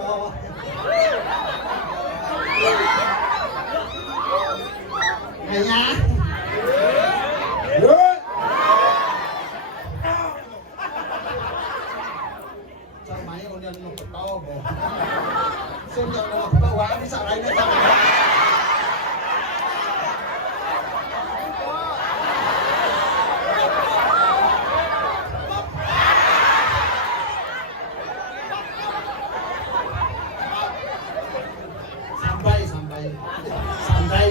Allah. Nanya. Caranya udah nunggu petau, bo. Saya jangan nunggu petau, wah bisa lainnya sama. Santai.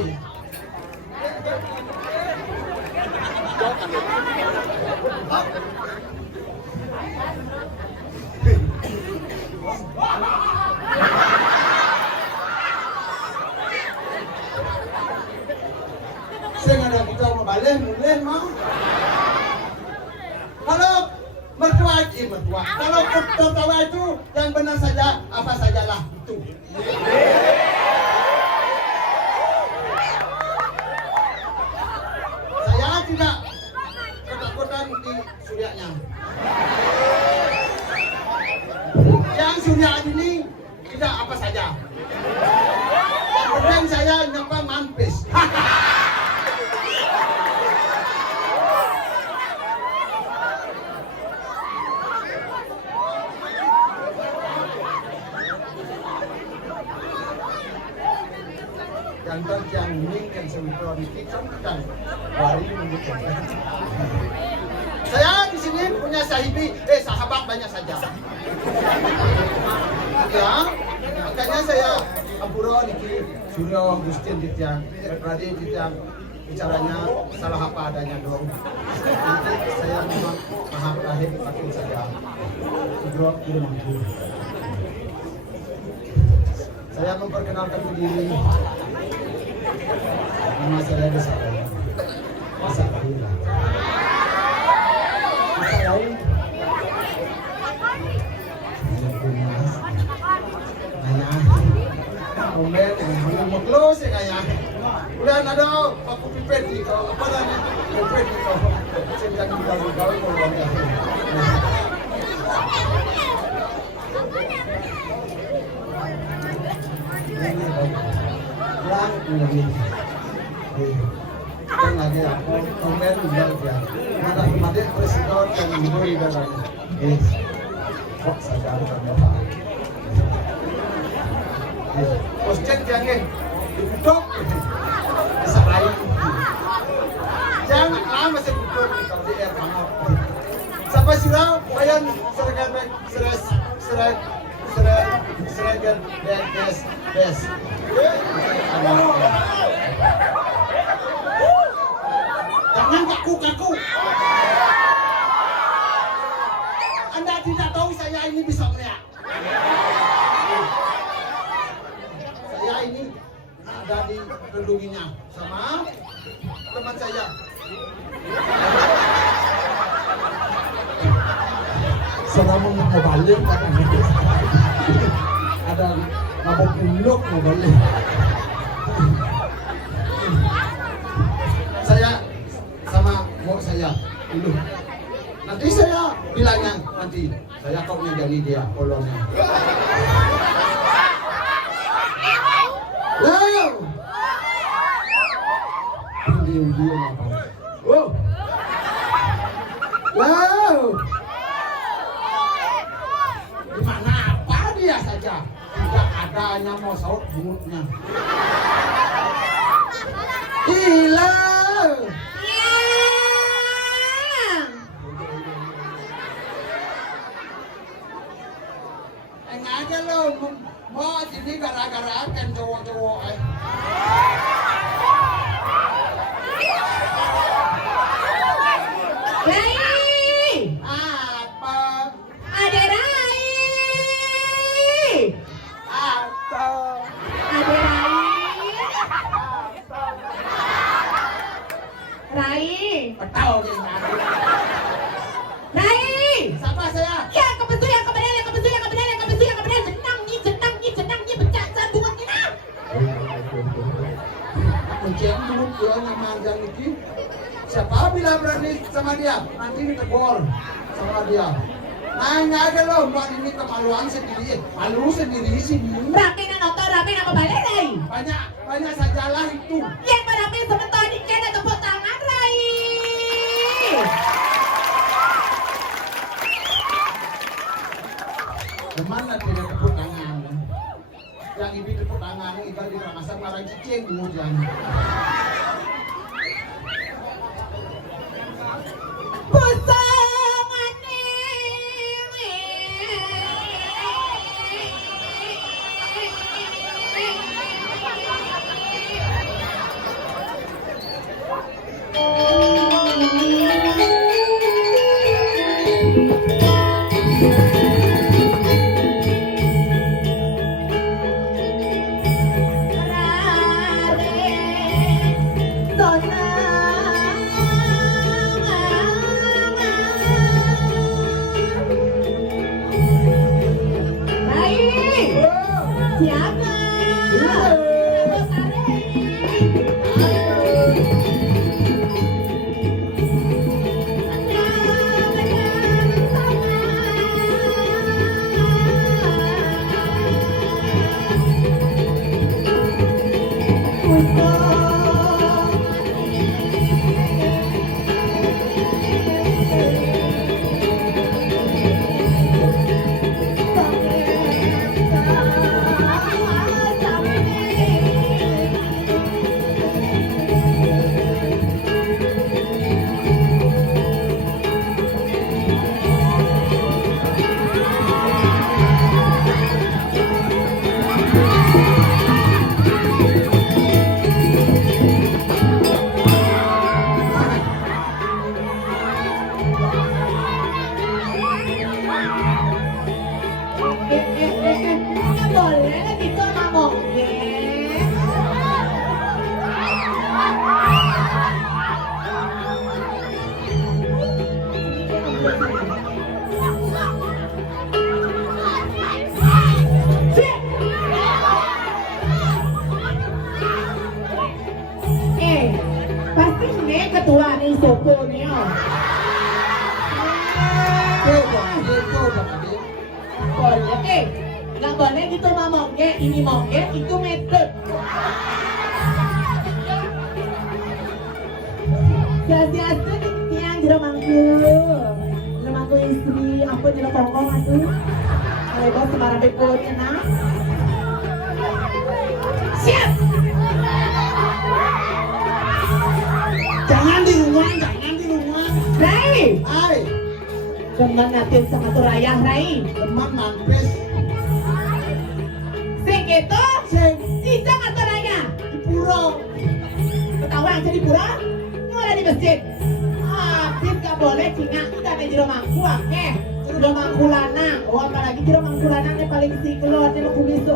Saya nggak ada kita mau balik, mulai mau. Kalau mertua. Kalau tertawa itu yang benar saja, apa sajalah itu. Tidak ketakutan di suryanya. Yang surya ini tidak apa saja. Yang penting saya nyapa mampis. Jantan yang mungkin sempurna dikitan kan hari menunjukkan. Saya di sini punya sahabat banyak saja. Ya, makanya saya ampura niki Suryo Gustin titiang, Radi titiang bicaranya salah apa adanya dong. Nanti saya memang maaf lahir pakai saja. Suryo di mampu. Saya memperkenalkan diri. Nama saya Desa Lain. Desa Lain. Desa Lain. Ayah. Ombet, mau close ya ayah. Udah ada paku pipet di kau. Apa namanya? Pipet di kau. Saya jangan gaul-gaul kalau bangga. Yang kan lagi aku komen juga ya mana kemarin presiden dan menteri dan lagi kok saja bukan bapak posted jangan ditutup bisa lain jangan lama saya tutup di KDR banget sampai sirau bayan seragam des jangan kaku. Anda tidak tahu saya ini bisa melihat. Saya ini ada di kendunginya sama teman saya. Selama mau balik kan ada mabok ulok mau balik. Saya sama mau saya dulu. Nanti saya bilangnya nanti saya kau jadi dia kolonnya. Wow. Dia apa? Wow. Wow. Di mana apa dia saja? Tidak adanya mau saut bungutnya. Hilang. Aja lo mau sini gara-gara kan cowok-cowok Rai, apa ada Rai, apa ada Rai, petau dia Rai, siapa saya ya kebetulan senang becak bunga kita. kuncian dulu dia nama yang ini siapa bilang berani sama dia nanti ditegur sama dia Nggak ada lomba ini kemaluan sendiri. Malu sendiri sini. Rapi na nonton, rapi na kabalik, Ray. Banyak sajalah itu. Yang berapi sebentar di kena tepuk tangan, Ray. Kemana tidak tepuk tangan? Yang ibu tepuk tangan, ibarat di Ramasa marang cicing kemudian. Ketua nih sopo nih. Boleh, nggak boleh gitu ngomongnya, ini ngomongnya itu metode. Sia-sia yang jeromangku istri, aku jerokongkong aku. Kalau bos sebarang bekonya nah. Siap. Jangan di rumah. Rai, Hai, teman natin sa maturayah, Rai. teman mampis. Sing itu, Sing isa maturayah. di pura. Ketawa yang jadi pura, ngora di masjid. Habis gak boleh cingak, kita ada jero mangku, oke. Jero mangku lanang, apalagi jero mangku lanang yang paling siklon, yang aku bisa.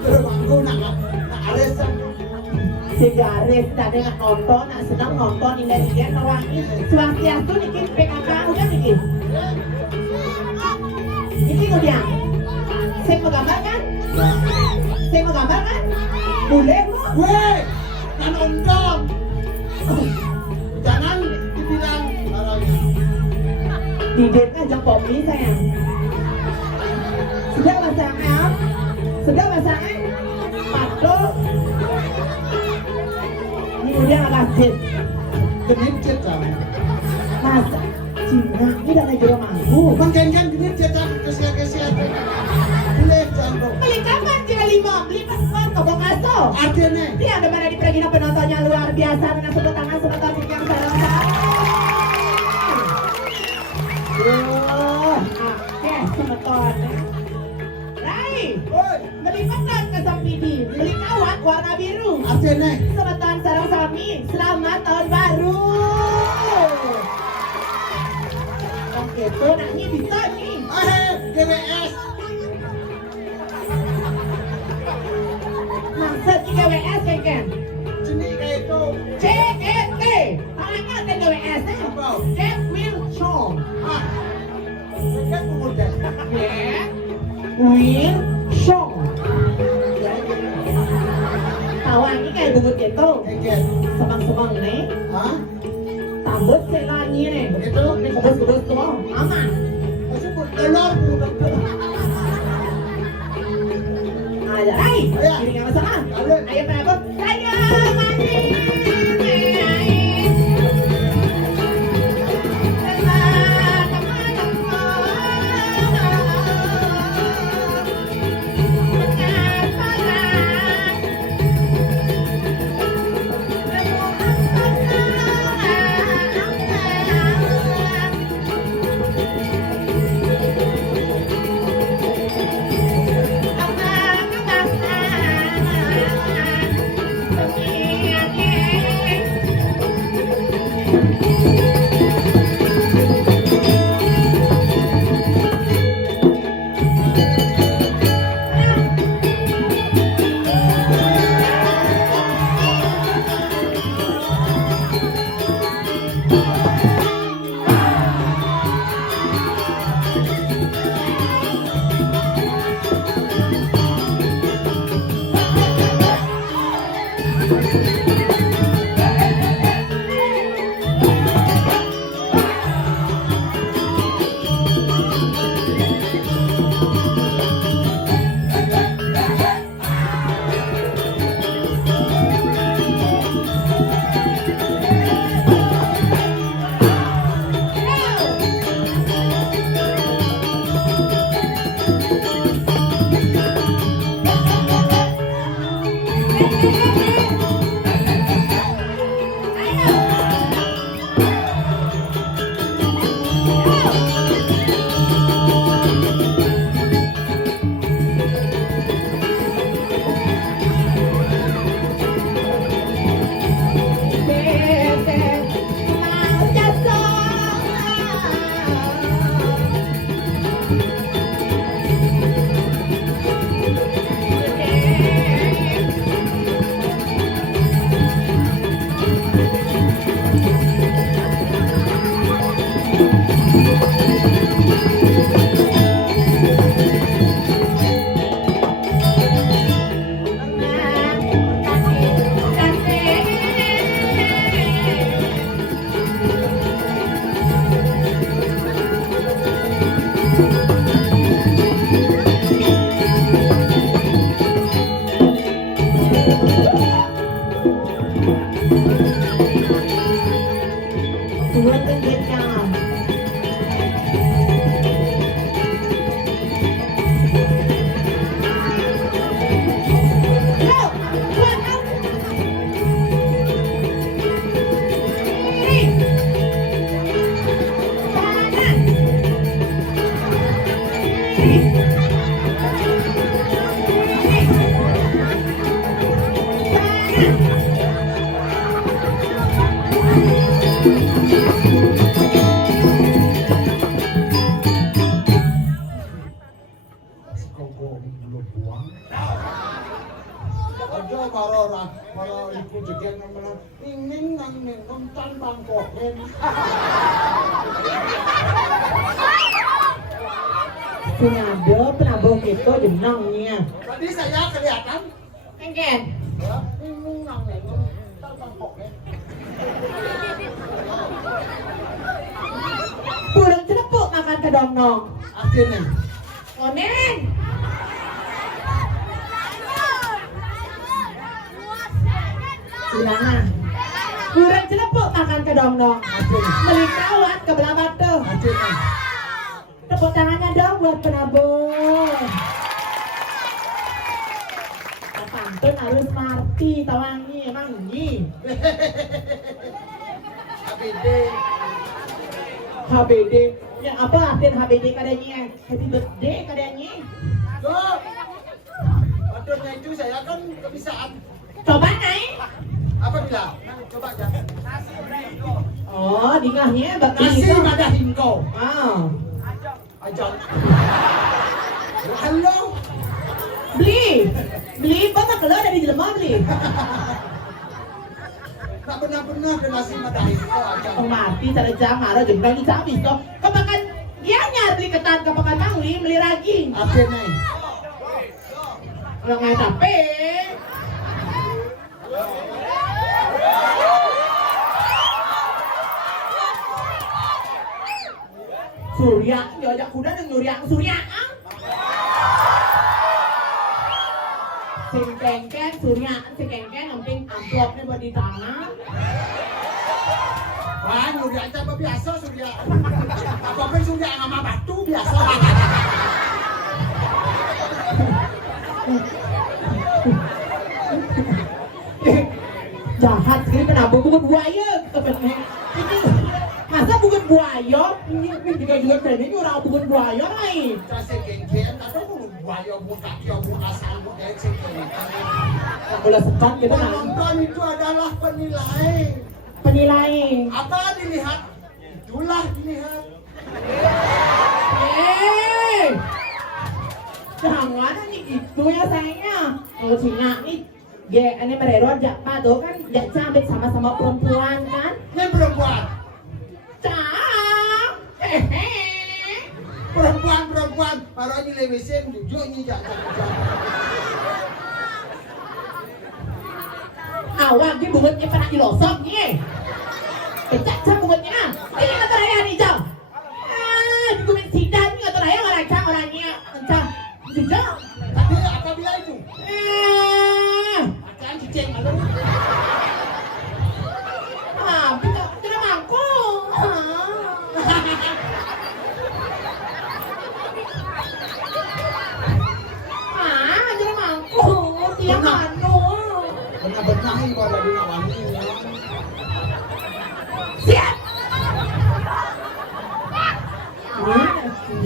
Terus mangku nak arisan. Segaris, tadi nggak nonton, nak senang nonton, indah nawangi. Swastiastu niki PKK udah niki. Niki udah. Saya mau gambar kan? Saya mau gambar kan? Boleh kok. Weh, nak nonton. Jangan dibilang barangnya. Didit aja pomi sayang. Sudah pasangan? Sudah pasangan? Patuh. Ini udah kasih. Genit cecam. Masa Cina ini udah ngajar mangku. Makan genit cecam kesia-kesia. Boleh jangan. Beli kapan Cina 5? Beli pas toko kaso. Artinya. Dia ada mana di Pragina penontonnya luar biasa dengan tepuk tangan sebentar yang sarang-sarang. Oke, sebentar. Rai, Oi, melipat ke Sampidi, beli kawat warna biru. artinya. Sebentar sarang sami, selamat tahun baru. Oke, tuh nanti bisa nih. GWS. Maksud GWS kan? Sini kayak itu. CET. Tangan dan GWS nya. Apa? Get Will Show. Ah, kan kemudian. Get Will Show. Tawa ini kayak bubut gitu. Kayak. Semang-semang nih. Hah? Tambut selanya nih. Begitu? kebus-kebus tuh mau aman. Masuk telur bukan. Ayo, ay, Ayo. ini yang masalah. Ayo. Ayo penabot. Ayo, mati. Para ibu jegen menawa ingin nang nonton Bangkoken. Senada penabung itu jenangnya. Tadi saya kelihatan Engken. ya, ingin nang nonton Bangkoken. Kurang celepuk makan kedong nong. Akhirnya Onen. Ulangan. Kurang celepuk makan kedong nong. Beli kawat ke belah mata. akhirnya Tepuk tangannya dong buat penabung. Pantun harus marti tawangi emang ini. HBD. Yang apa artian HBD kadanya? Happy birthday kadanya. Tuh, patutnya itu saya kan kebiasaan. Coba naik. Apa bilang? Coba aja. Oh, dingahnya bagi Nasi itu. pada hingkau. Ah. Ajak. Halo. Beli banyak keluar dari jelema beli. Tak benar-benar ke nasi pada hingkau ajak. Oh mati cara jam ada jembrang di cabis toh. Kepakan dia nyari ketan kepakan tangli beli raging. Akhirnya. Kalau nggak capek. Surya, diajak kuda dan Surya. Sing kengken, Surya, sing kengken, yang penting amplopnya buat di tangan. Wah, Surya itu apa biasa Surya? Apa Surya sama batu biasa? Jahat sekali, kenapa bukan buaya? Masa bukan buaya? Ini juga kayaknya orang bukan buaya nih. Kasih kengken, tapi buaya buka dia buka salmu kayak kengken. Bola sekat gitu kan? Penonton itu adalah penilai. Penilai. Apa dilihat? Itulah dilihat. Jangan nih itu ya sayangnya. Kalau Cina nih, ini mererot Japa tuh kan jak sampai sama-sama perempuan kan? Ini perempuan. Cang, Perempuan, baru aja lewesin duduk ni jak. Awak dia bungetnya pernah dilosok nih. Pecah bungetnya. Ini kata raya nih Cang. Di kumen sidan nih kata raya orangnya. Cang, jujur. Tadi apa bila itu? Akan cicing malu. Kita mangku. Jangan mangku. Dia manu. Benar-benar ini kalau di wangi. Siap.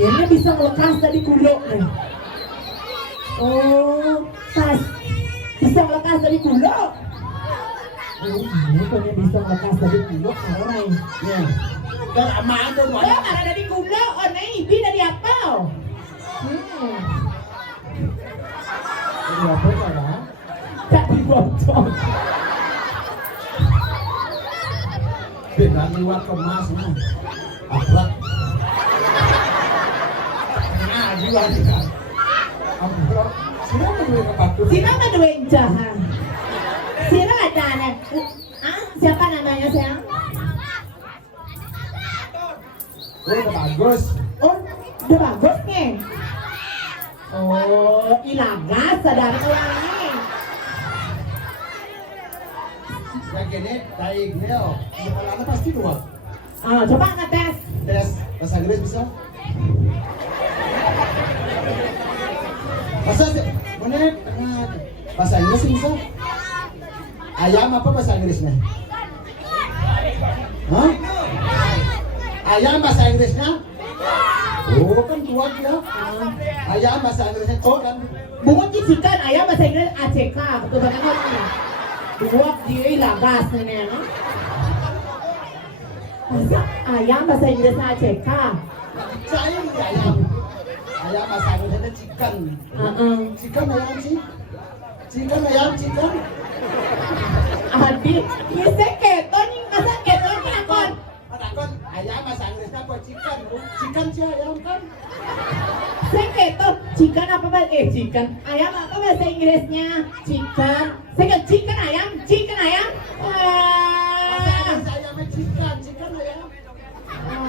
Ini bisa melekas dari kulo nih. Oh, pas. Bisa melekas dari kulo. Ini kok bisa melekas dari kulo karena Ya. Dan aman dan oh, karena dari kulo, oh nih, ini dari apa? Dari apa saudara? Tak dibocor. Beda lewat kemas ni. Apa? Nah, dua ni kan. Apa? Siapa dua kepatu? Sino kedua jahat? Sino ada nih? Siapa namanya sayang? Udah bagus. Oh, udah bagus nih. Oh, ilagas sadar orang ini. Yang gini, baik Neo. Sekolahnya pasti dua. Coba ngetes. Tes bahasa Inggris bisa? Bahasa mana? Bahasa Inggris bisa? Ayam apa bahasa Inggrisnya? Hah? Ayam bahasa Inggrisnya? Oh kan tua dia. Ayam bahasa Inggrisnya kan. Bungut cikan ayam bahasa Inggris ACK. Betul banget nih. Buat dia ilagas nih. Masa ayam bahasa Inggrisnya ACK? Saya ini ayam. Ayam bahasa Inggrisnya chicken. Chicken ayam sih. Chicken ayam chicken. Adi, bisa keton nih masa keton nih akon. Kan ayam bahasa Inggrisnya apa chicken? Chicken sih ayam kan. Saya keton chicken apa bahasa chicken ayam apa bahasa Inggrisnya chicken. Saya chicken ayam. Bahasa ayamnya chicken ayam.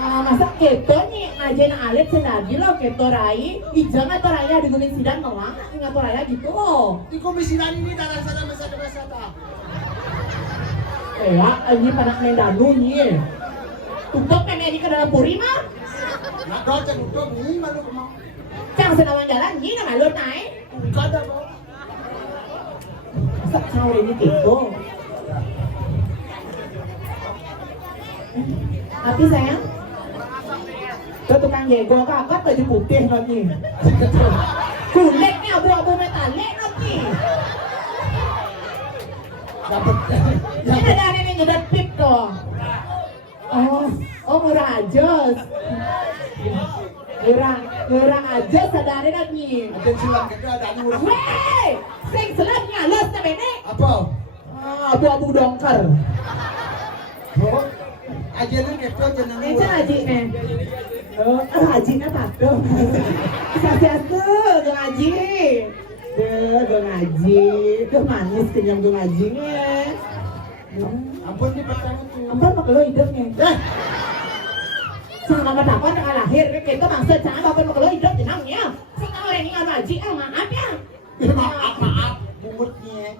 Masa keton nih ngajain alit senadi lo keton rai. Ijang atau raya di gunung sidan melang atau raya gitu loh. Di komisinan ini dalam sana masada. Ya, ini pada main danu nih. Tutup kan ini ke dalam puri mah. Nah, kau cek untuk ni malu kemau. Cang senawan jalan ini nama lo naik. Kau ada kau. Masa kau ini gitu. Tapi sayang, ke tukang jego kakak baju putih lagi. Kulitnya abu-abu metalik lagi. Dapat. Ini ada yang nyedot pip tuh. Oh murah aja. Murah aja sadarin lagi. Ada silang kita ada murah. Wey, sing selapnya los sampai ini. Apa? Abu-abu dongker. Oh, aja lu kepo jeneng. Ini haji nih. Hajinya takut. Sasiatu, gue ngaji. Gue ngaji. Gue manis kenyang gue ngaji nih. Ampun di pertama tuh. Ampun pakai lo hidupnya. Sama bertakon dengan lahir, kita bangsa jangan bapak kalau hidup tenangnya. Sekarang orang ini nggak aji, maaf ya. Maaf, bungutnya.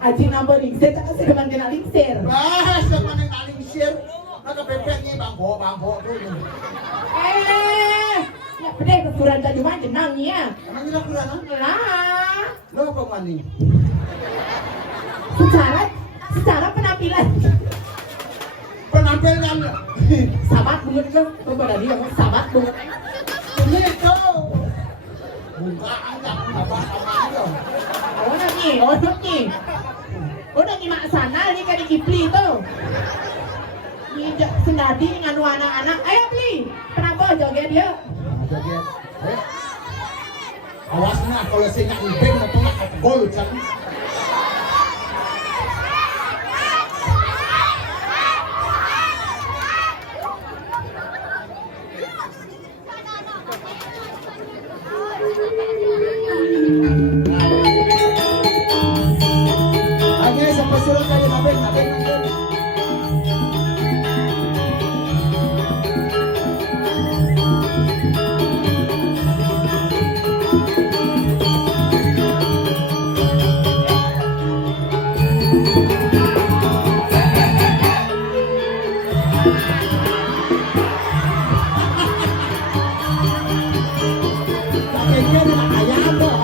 Aji nambah lingsir, jangan sih dengan kena lingsir. Bahas sama yang paling share. Nakapepeknya bangko tuh. Ya pedih kesuran jadi cuma jenangnya. Emang ini laku lah? Lah, Lo apa mani? secara penampilan. Penampilan Sahabat bunga itu, coba tadi ngomong sahabat bunga. ini tuh. Buka aja, apa itu? Oh nih. Udah mak sana nih kan di Kipli tuh. Ini sendadi nganu anak-anak. Ayo beli. Kenapa joget dia? Joget. Awasnya kalau saya nggak ngibeng atau nggak gol cang. Oke, sampai suruh kayu nabeng. Kakeknya dia nak ayam tuh.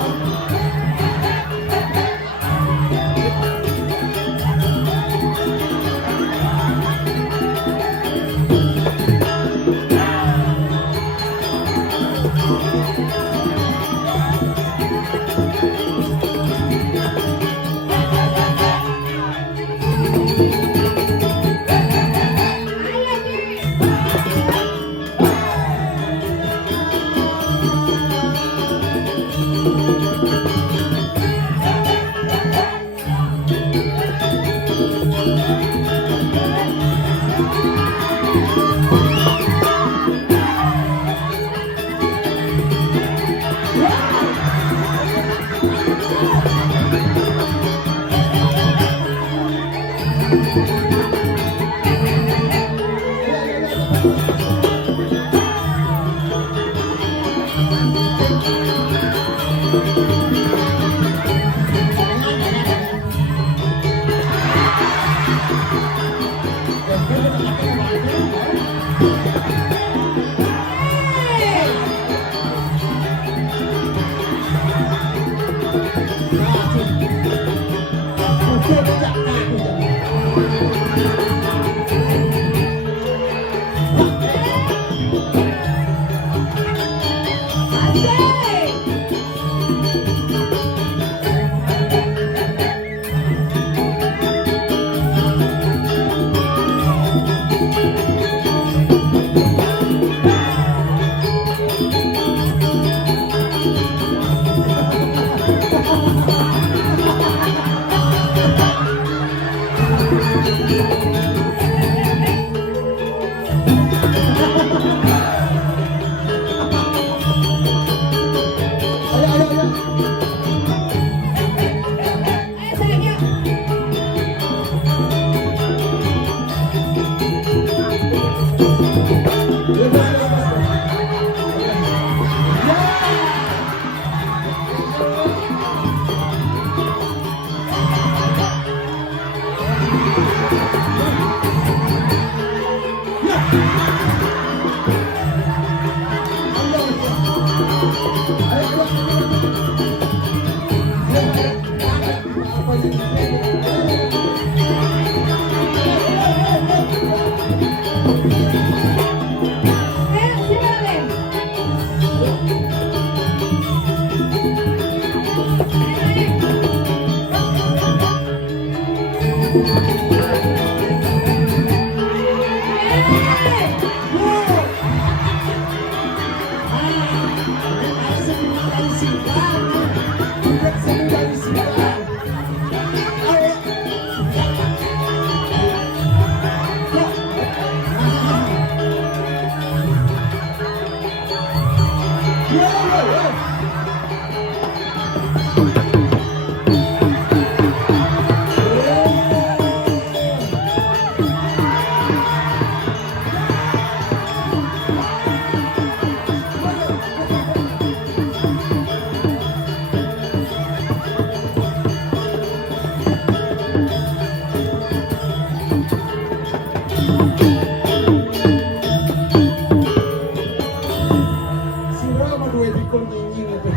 sama duit pikul nying itu.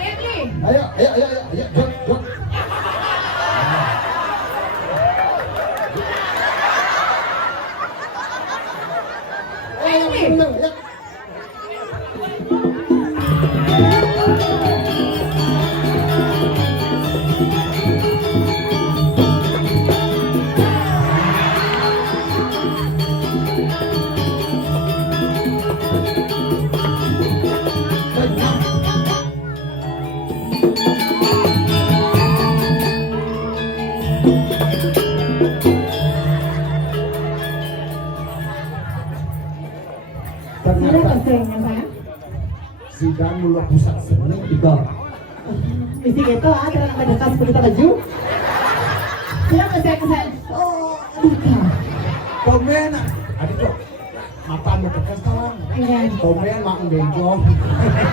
Emily. Ayo, jok. Emily. Ya. Ada Ternyata kesennya saya. Zidane mulai pusat seni di gol. Mesti gitu ah, jangan sampai dekat seperti baju. Siapa kesen? Oh, aduh. Komen, adik kok mata mau tekan sekarang. Iya. Komen mak benjol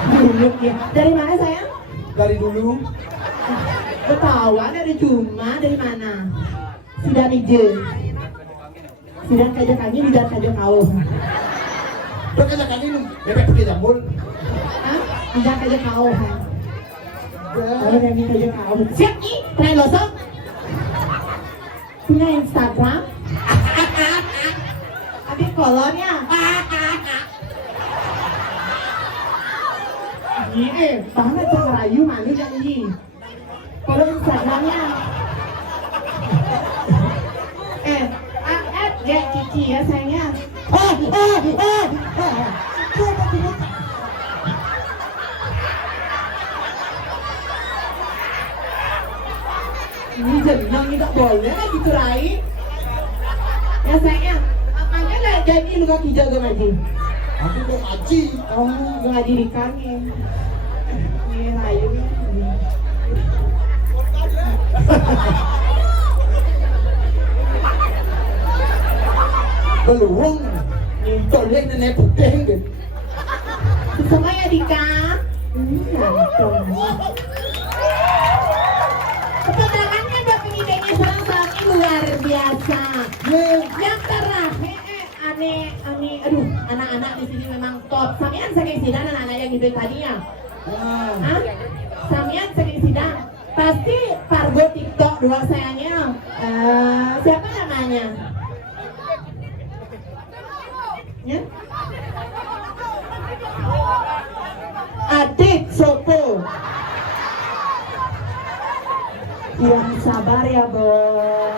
Dulu ya. Dari mana sayang? dari dulu. Ketahuan dari Juma, dari mana? Sudah nije. Sudah kaja kami, sudah kaja kau. Berkajakan ini bebek pergi jambul. Hah? Sudah kaja kau. Oh, dari kaja kau. Siap nih, try losok. Punya Instagram? Adik kolonnya. Ini, banget cara rayu malu jangan ini. Kalau Instagramnya. Ya Cici ya sayangnya. Ini jenang ini tak boleh lah gitu Rai. Ya sayangnya, makanya lah jadi lu kaki jaga maju. Aku mau ngaji. Oh, gak ngaji di kami. Ini Rayu. Beluang. Tolek nenek putih gitu. Sama ya Dika. Ganteng. Tepuk tangannya buat pengidenya seorang ini luar biasa. Yang terakhir aneh, aduh anak-anak di sini memang top. Samian saking sidang anak-anak yang gitu tadinya. Hah? Samian saking sidang. Pasti Pargo TikTok dua sayangnya. Siapa namanya? Ya? Adik Sopo. Yang sabar ya bos.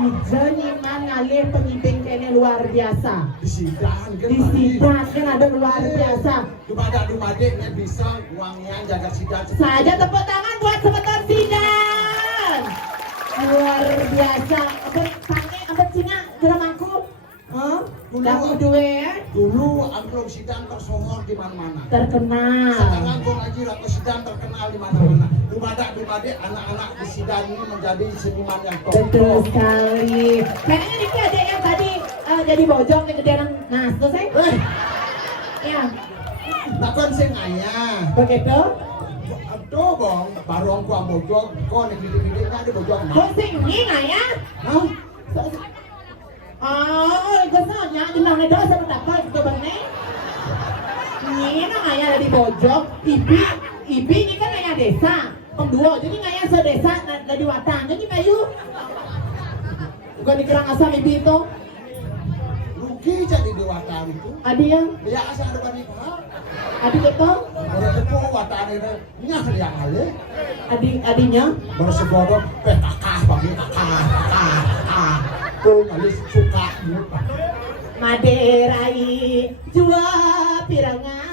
Ijo nyiman ngalir pemimpin kene luar biasa. Di sidang kan. Di sidang kan ada luar biasa. Dumadak-dumadeknya bisa uangnya jaga sidang. Saja tepuk tangan buat sebeton sidang. Luar biasa. Apa Cina dramaku? Hah? Daku duwe ya? Dulu amplop sidang tersohor di mana-mana. Terkenal. Sekarang kau ngaji ratu sidang terkenal di mana-mana. Dumadak-dumadek anak-anak di sidang ini menjadi seniman yang top. Betul sekali. Kayaknya Niki ada yang tadi jadi bojong yang gedean nas, selesai? Ya. Takkan saya ngaya. Begitu? Aduh bang, barong ku bojong, kau nih gede-gede ada bojong. Kok sing ini nggak ya? Hah? Oh, jasanya di mana dah saya mendapat itu benar. Ini nggak ya di bojong. Ibi ini kan nggak desa, pemduo. Jadi nggak ya sedesa dari Watan. Jadi kayu. Bukan dikerang asam ibi itu. Rugi jadi di Watan itu. Adi yang, Ya asal ada banyak hal. adi itu, Baru sepuh Watan itu nyah dia kali. adinya. Baru sebodoh PKK bagi kakak. Kau ngalis suka muka. Maderai jua pirangan.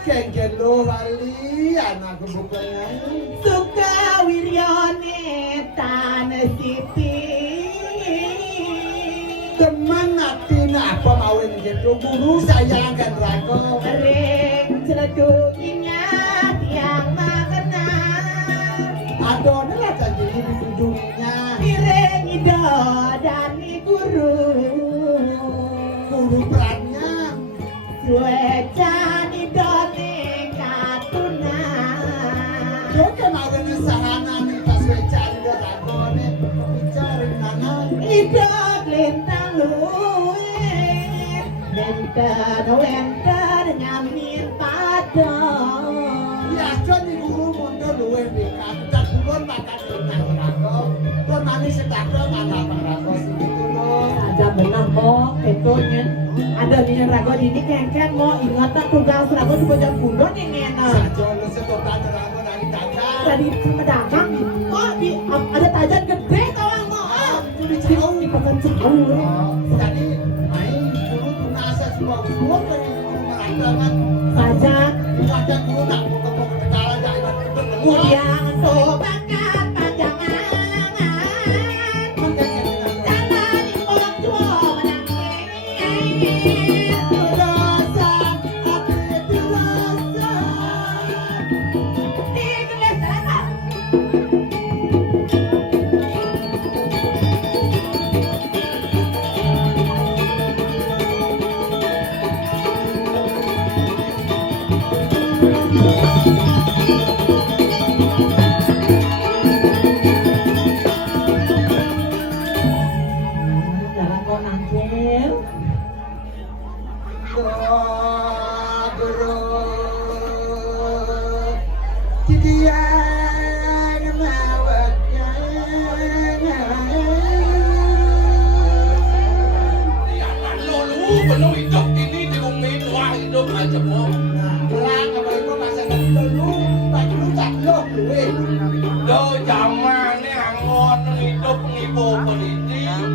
Kengken lo wali anak bukanya. Suka wiryone tanah siti. Teman natin apa mawin gitu guru sayangkan rago. Reng celeduk ingat yang mengenal. Adon lah jadi dituduhnya. Ireng ido dan guru. Guru perannya. Suecan ido nekatuna. Dia kan mawin sahana nih pas cari rago nih. Cari nana. Ido lintang luy. Wenten nyamin padang. Biasa di guru mundur luwe pikat, tak kulon makan ikan rago, kulon manis sedako mana rago segitu loh. Ada benar mo, betulnya. Ada nih rago ini kengken mo ingatan tugas rago sepanjang bulan yang enak. Sajo lu sekolah rago dari dagang. Tadi sama dagang, oh di ada tajan gede kawan mo. Jadi jauh Di pekan jauh. Tadi main dulu tuna asa semua guru dari merantangan. Saja, Wajah guru nak mau ke jalan jalan itu nemu. yang tuh bakat panjangan. Jalan di kolak tua menangis. Terasa, hati terasa. Di gelas terasa. Jalan kau nangkep. Guru Tidian mawaknya. Jangan lu penuh hidup ini di bumi tua hidup aja po. Pulang ke balik gua masa dulu, baju lu tak lo gue. Do zaman ni angon hidup ngibo politik.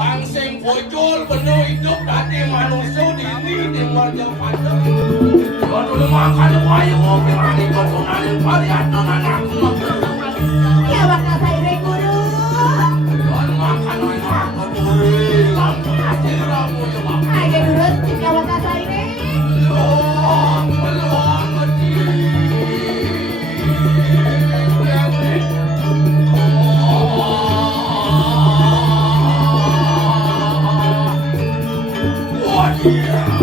Pangsing bojol penuh hidup tadi manusia di ini di marga pada. Kalau lu makan wayu kopi mani kotoran varian anak Ya bakal saya guru. Kalau makan wayu aku tuh langsung aja ramu ya bang. Ayo guru, jika bakal saya ini. Belum Oh yeah!